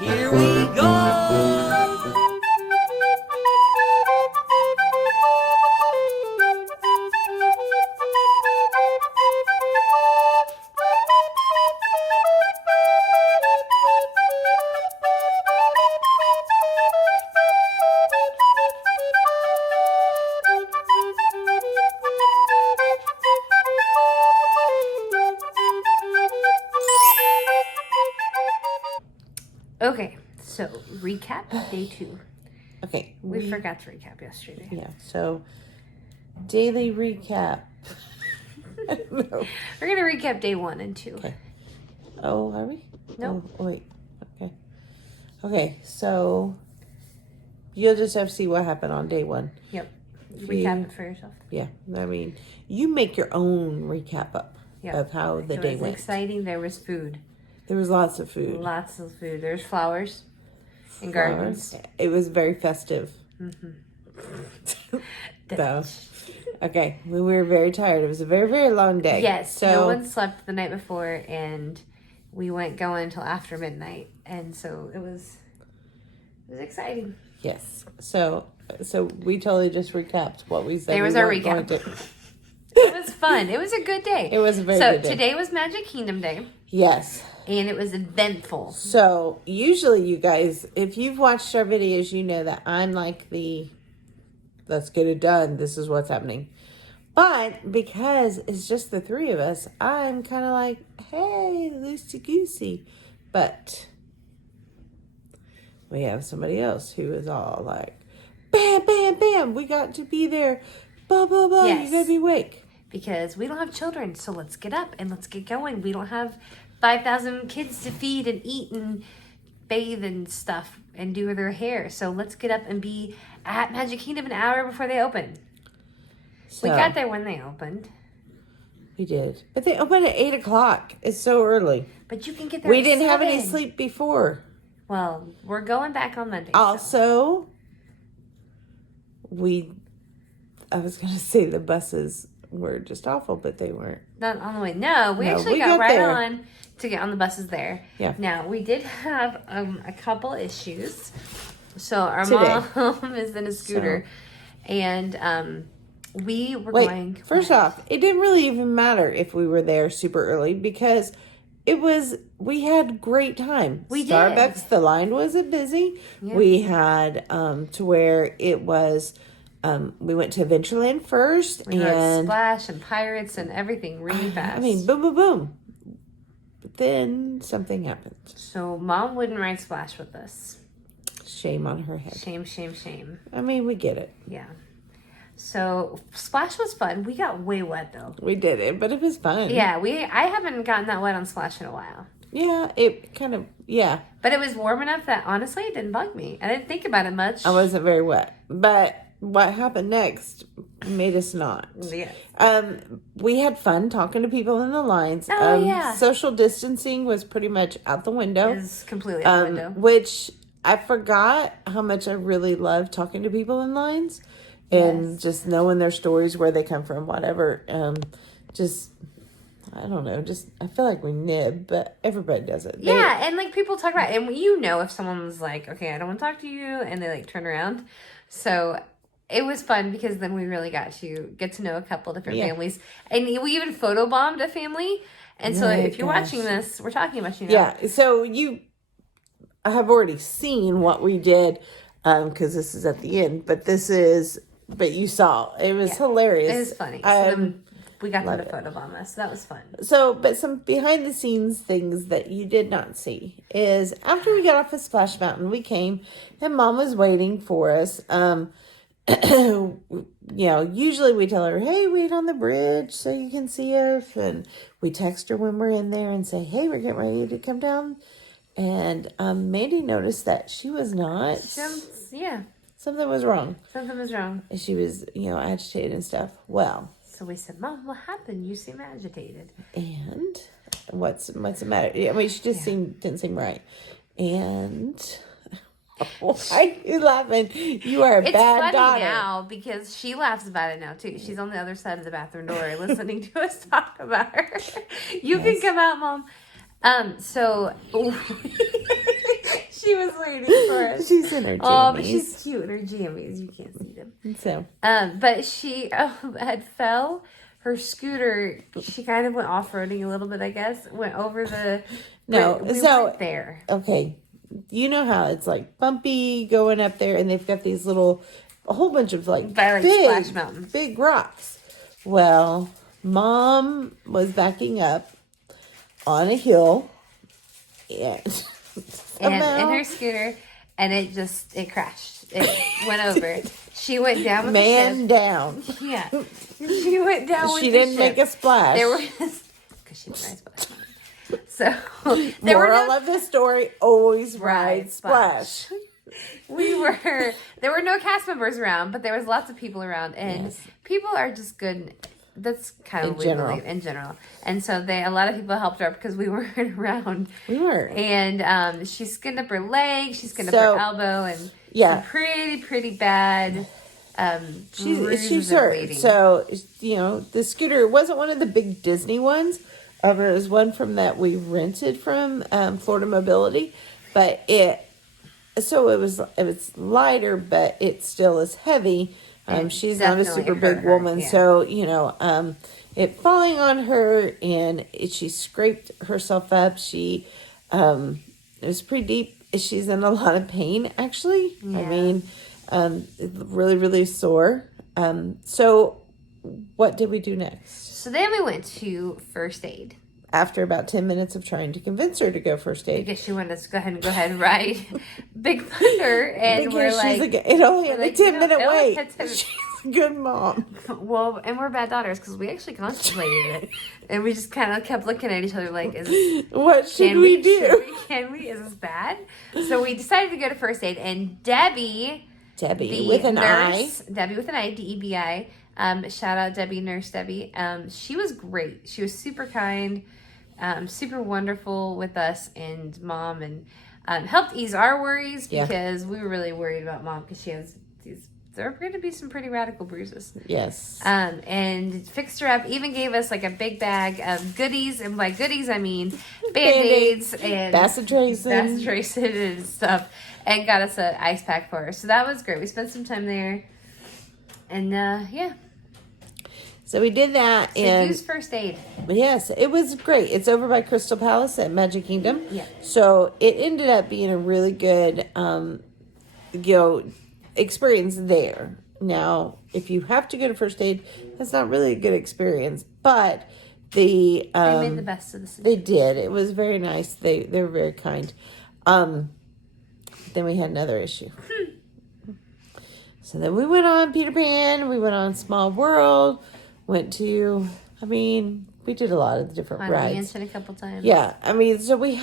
Here we go! Okay, so recap day 2. Okay. We forgot to recap yesterday. Yeah, so daily recap. I don't know. We're going to recap day 1 and 2. Okay. Oh, are we? Nope. Oh, wait. Okay. Okay, so you'll just have to see what happened on day 1. Yep. If Recap you- it for yourself. Yeah, I mean, you make your own recap up Yep. of how the It day was went. exciting. There was food. There was lots of food. Lots of food. There's flowers and Flowers. gardens. It was very festive. Mm-hmm. So, okay, we were very tired. It was a very, very long day. Yes, so no one slept the night before, and we went going until after midnight, and so it was exciting. yes. So we totally just recapped what we said. There was we our weren't recap. going to. It was fun. It was a good day. It was a very so good day. today was Magic Kingdom Day, Yes. and it was eventful. So usually, you guys, if you've watched our videos, you know that I'm like let's get it done. This is what's happening. But because it's just the 3 of us, I'm kind of like, hey, loosey goosey. But we have somebody else who is all like, bam, bam, bam. We got to be there. Blah, blah, blah. Yes. You got to be awake. Because we don't have children, so let's get up and let's get going. We don't have 5,000 kids to feed and eat and bathe and stuff and do their hair. So let's get up and be at Magic Kingdom an hour before they open. So, We got there when they opened. We did. But they opened at 8 o'clock. It's so early. But you can get there We at didn't have any 7. sleep before. Well, we're going back on Monday. so- Also, I was going to say the buses were just awful, but they weren't. Not on the way. No, we No, actually we got got right there. on to get on the buses there. Yeah. Now, we did have a couple issues. So, our Today. mom is in a scooter. And we were Wait, going. first off, it didn't really even matter if we were there super early because we had great time. We did. Starbucks, the line wasn't busy. Yeah. We had to where it was, we went to Adventureland first. We rode and Splash and Pirates and everything really fast. I mean, boom, boom, boom. But then something happened. So, Mom wouldn't ride Splash with us. Shame on her head. Shame, shame, shame. I mean, we get it. Yeah. So, Splash was fun. We got way wet, though. We did it, but it was fun. Yeah, I haven't gotten that wet on Splash in a while. Yeah, it kind of, yeah. But it was warm enough that, honestly, it didn't bug me. I didn't think about it much. I wasn't very wet. But what happened next made us not. Yeah. We had fun talking to people in the lines. Oh, yeah. Social distancing was pretty much out the window. It was completely out the window. Which I forgot how much I really love talking to people in lines. And Yes. just knowing their stories, where they come from, whatever. I don't know, I feel like we nib, but everybody does it. Yeah, and like people talk about, and if someone was like, okay, I don't want to talk to you, and they like turn around. So it was fun because then we really got to get to know a couple different Yeah. families, and we even photobombed a family. And so My if you're gosh. watching this, we're talking about you now. Yeah, so I have already seen what we did, because this is at the end, but you saw, it was hilarious. It was funny. So Um, then we got them love to photobomb us. So that was fun. So, but some behind the scenes things that you did not see is after we got off of Splash Mountain, we came and Mom was waiting for us. Usually we tell her, hey, wait on the bridge so you can see us. And we text her when we're in there and say, hey, we're getting ready to come down. And Mandy noticed that she was not. Yeah, Something was wrong. something was wrong. And she was, agitated and stuff. Well, So we said, Mom, what happened? You seem agitated. and what's the matter? I mean, she just didn't seem right. And why are you laughing? You are a It's bad funny daughter. now because she laughs about it now too. She's on the other side of the bathroom door listening to us talk about her. You can come out, Mom. So she for us. She's in her jammies. Oh, but she's cute in her jammies. You can't see them. So But she had fell. Her scooter, she kind of went off-roading a little bit, I guess. Went over the... No, we so- weren't there. okay, you know how it's like bumpy going up there, and they've got these a whole bunch of like By, like, big, Splash Mountain. big rocks. Well, Mom was backing up on a hill, and And in somehow her scooter, and it crashed. It went over. She went down with man the down. ship. Yeah. She went down with She the didn't ship. make a splash. There were... Because she didn't ride Splash Mountain. So, there were Moral no... of the story: always Ride ride splash. There were no cast members around, but there was lots of people around, and Yes. people are just good. That's kind of In what we general. believe in general. And so a lot of people helped her up because we weren't around. We were. And she skinned up her leg, she skinned up So, her elbow, and yeah. some pretty bad bruises She's and hurt. bleeding. So, the scooter wasn't one of the big Disney ones. It was one from that we rented from Florida Mobility, but it was lighter, but it still is heavy. She's not a definitely super hurt big her, woman, yeah. so it falling on her, and she scraped herself up. She it was pretty deep. She's in a lot of pain, actually. I Yeah. mean, really, really sore. So what did we do next? So then we went to first aid. After about 10 minutes of trying to convince her to go first I aid. guess she wanted us to go ahead and ride Big Thunder, and Because we're she's like, it only had we're a like, 10-minute it only wait. had 10 She's a good mom. well, and we're bad daughters because we actually contemplated it, and we just kind of kept looking at each other like, is this, What should can we do? Can we? Is this bad? So we decided to go to first aid, and Debbie, Debbie the with an nurse, Debbie with an I, DEBI. Shout out Debbie, Nurse Debbie. She was great. She was super kind, super wonderful with us and Mom, and helped ease our worries Yeah. because we were really worried about Mom because she has these. There are going to be some pretty radical bruises. eye. Yes. And fixed her up. Even gave us like a big bag of goodies, and by goodies I mean Band-Aids and Bacitracin and stuff, and got us an ice pack for her. So that was great. We spent some time there, and yeah. So we did that, So and use first aid. yes, it was great. It's over by Crystal Palace at Magic Kingdom. Yeah. So it ended up being a really good, experience there. Now, if you have to go to first aid, that's not really a good experience, but They made the best of the situation. they did. It was very nice. They were very kind. Then we had another issue. So then we went on Peter Pan. We went on Small World. Went to. We did a lot of the different Haunted rides. Mansion a couple times. Yeah, so we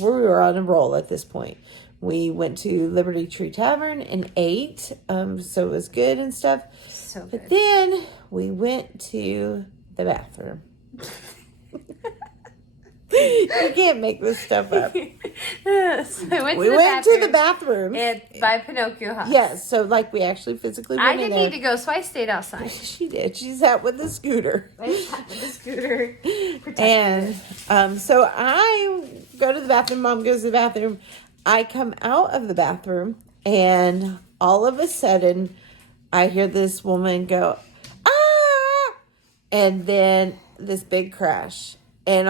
were on a roll at this point. We went to Liberty Tree Tavern and ate. So it was good and stuff. So But good. then we went to the bathroom. You can't make this stuff up. So I We went to the bathroom. by Pinocchio House. Yes, so like we actually physically went I in didn't there. need to go, so I stayed outside. She did. She sat with the scooter. I sat with the scooter. And so I go to the bathroom. Mom goes to the bathroom. I come out of the bathroom, and all of a sudden, I hear this woman go, "Ah!" And then this big crash. And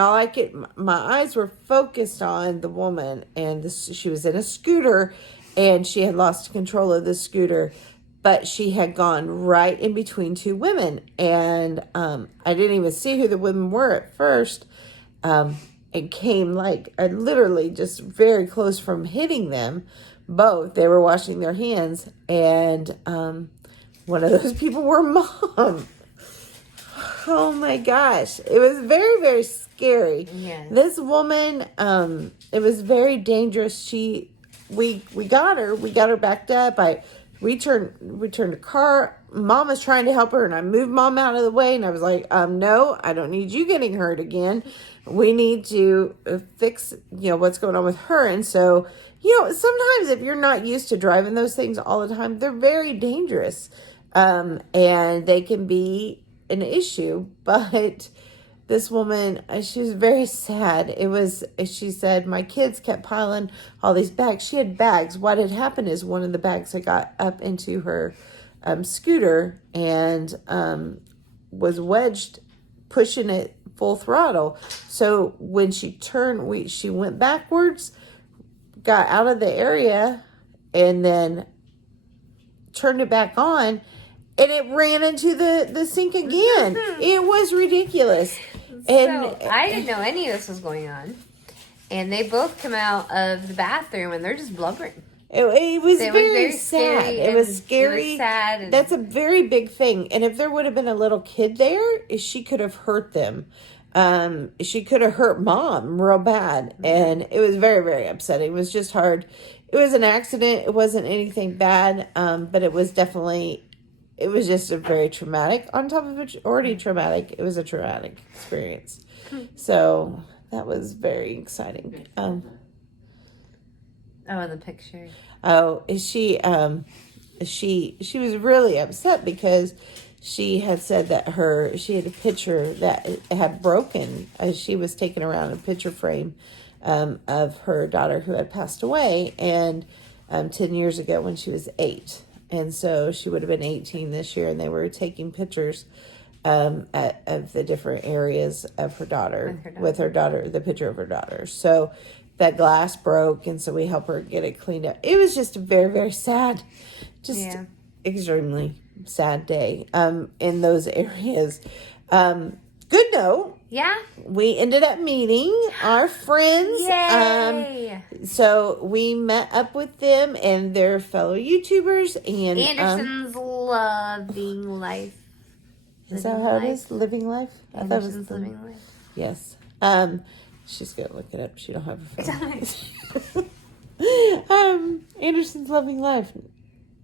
my eyes were focused on the woman, and she was in a scooter, and she had lost control of the scooter, but she had gone right in between two women, and I didn't even see who the women were at first. It came literally just very close from hitting them both. They were washing their hands, and one of those people were Mom. Oh my gosh. It was very, very scary. Yes. This woman, it was very dangerous. We got her backed up. We turned the car. Mom was trying to help her, and I moved Mom out of the way, and I was like, no, I don't need you getting hurt again. We need to fix, what's going on with her. And so, sometimes if you're not used to driving those things all the time, they're very dangerous. And they can be an issue, but this woman, she was very sad. She said, my kids kept piling all these bags. She had bags. What had happened is one of the bags had got up into her scooter and was wedged, pushing it full throttle. So when she turned, she went backwards, got out of the area, and then turned it back on, and it ran into the sink again. It was ridiculous. And So I didn't know any of this was going on. And they both come out of the bathroom and they're just blubbering. it was It was very sad. scary. It was scary. It was sad. And That's a very big thing. And if there would have been a little kid there, she could have hurt them. She could have hurt mom real bad. And it was very, very upsetting. It was just hard. It was an accident. It wasn't anything bad. But it was definitely, it was just a very traumatic, on top of it already traumatic. It was a traumatic experience. So that was very exciting. oh, in the picture. Oh, she was really upset because she had said that she had a picture that had broken as she was taking around a picture frame of her daughter who had passed away, and 10 years ago when she was 8. And so she would have been 18 this year, and they were taking pictures of the different areas of her daughter, with her daughter, the picture of her daughter. So that glass broke, and so we helped her get it cleaned up. It was just a very, very sad, extremely sad day in those areas. Good note. Yeah. We ended up meeting our friends. Yay. So we met up with them and their fellow YouTubers. And Anderson's Loving Life. Is that how it is? Living Life? I thought it was Anderson's Living Life. Yes. She's gonna look it up. She don't have a phone. Anderson's Loving Life.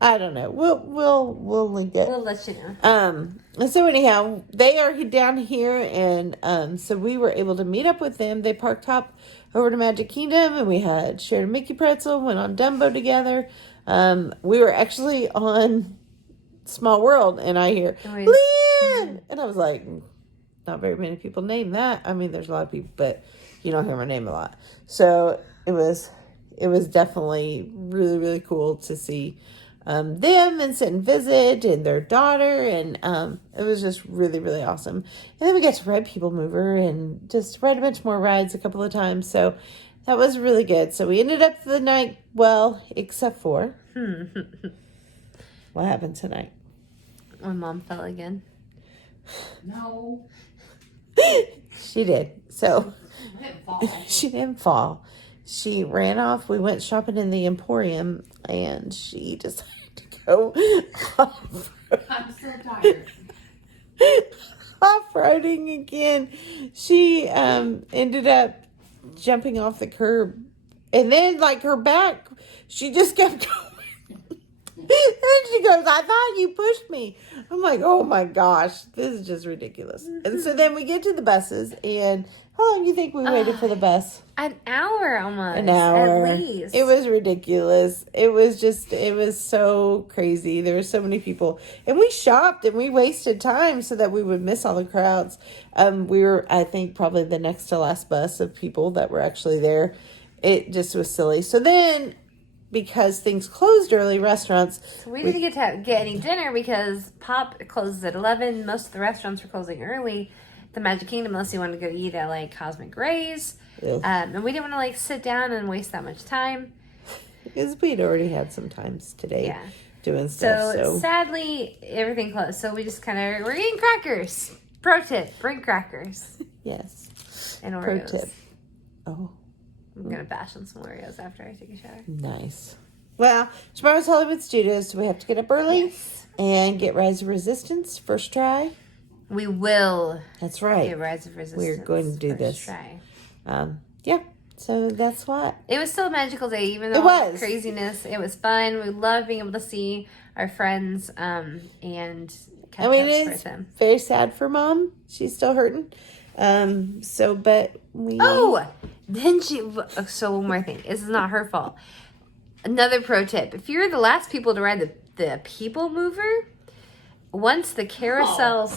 I don't know. We'll link it. We'll let you know. So anyhow, they are down here, and so we were able to meet up with them. They parked up over to Magic Kingdom, and we had shared a Mickey pretzel, went on Dumbo together. We were actually on Small World, and I hear Leanne, and I was like, not very many people name that. I mean, there's a lot of people, but you don't hear my name a lot. So it was definitely really, really cool to see them and sit and visit, and their daughter, and it was just really, really awesome. And then we got to ride People Mover and just ride a bunch more rides a couple of times. So that was really good. So we ended up the night well, except for what happened tonight? My mom fell again. No. She did. So I didn't fall. she didn't fall. She ran off. We went shopping in the Emporium, and she decided to go off. I'm so tired. Off-riding again. She ended up jumping off the curb, and then like her back, she just kept going. And she goes, I thought you pushed me. I'm like, oh my gosh, this is just ridiculous. And so then we get to the buses, and how long do you think we waited for the bus? An hour almost. An hour. At least. It was ridiculous. It was so crazy. There were so many people. And we shopped and we wasted time so that we would miss all the crowds. We were, I think, probably the next to last bus of people that were actually there. It just was silly. So then, because things closed early, restaurants. So we didn't get to get any dinner because Pop closes at 11. Most of the restaurants were closing early. The Magic Kingdom, unless you wanted to go eat at like Cosmic Rays. And we didn't want to like sit down and waste that much time. Because we'd already had some times today doing stuff. So sadly, everything closed. So we just we're eating crackers. Pro tip, bring crackers. Yes. And Pro Oreos. tip. Oh. I'm going to bash on some Oreos after I take a shower. Nice. Well, tomorrow's Hollywood Studios, so we have to get up early and get Rise of Resistance first try. We will That's right. get Rise of Resistance. We're going to do first this. Try. Yeah. So that's what. It was still a magical day, even though It was. all the craziness. It was fun. We loved being able to see our friends and catch up it's with them. very sad for Mom. She's still hurting. But we. Oh, then so one more thing. This is not her fault. Another pro tip: if you're the last people to ride the People Mover, once the carousel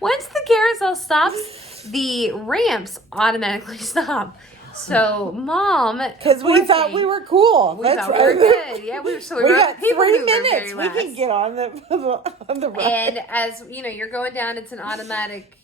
Once the carousel stops, the ramps automatically stop. So, Mom, Because we thought we were cool. We thought we were good. Yeah, we We got people 3 who were minutes. very We last. can get on the ride. And as you know, you're going down, it's an automatic,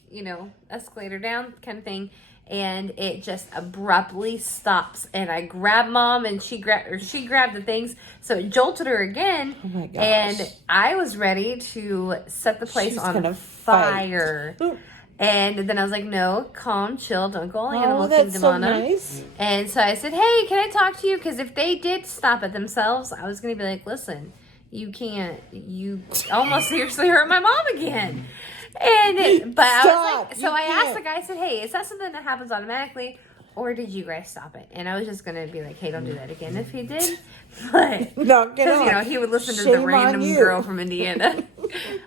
escalator down kind of thing, and it just abruptly stops. And I grabbed Mom, and she grabbed the things, so it jolted her again. Oh my gosh. And I was ready to set the place She's on gonna fire. fight. And then I was like, no, calm, chill, don't go all Animal that's Kingdom so on them. nice. And so I said, hey, can I talk to you? Because if they did stop it themselves, I was going to be like, listen, you can't, you almost seriously hurt my mom again. But I was Stop, like, so you I asked can't. the guy, I said, hey, is that something that happens automatically? Or did you guys stop it? And I was just going to be like, hey, don't do that again if he did. But, Knock it because, off. he would listen to Shame the on random you. girl from Indiana.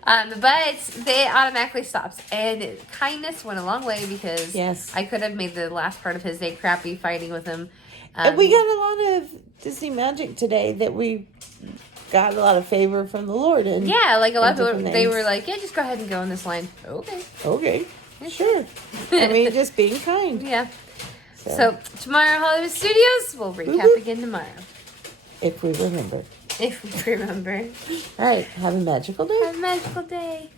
But they automatically stops. And kindness went a long way because Yes. I could have made the last part of his day crappy fighting with him. And we got a lot of Disney magic today that we got a lot of favor from the Lord in. Yeah, like a lot of people, different they names. were like, yeah, just go ahead and go in this line. Okay. Okay. Sure. I mean, just being kind. Yeah. So tomorrow, Hollywood Studios, we'll recap again tomorrow. If we remember. If we remember. All right. Have a magical day. Have a magical day.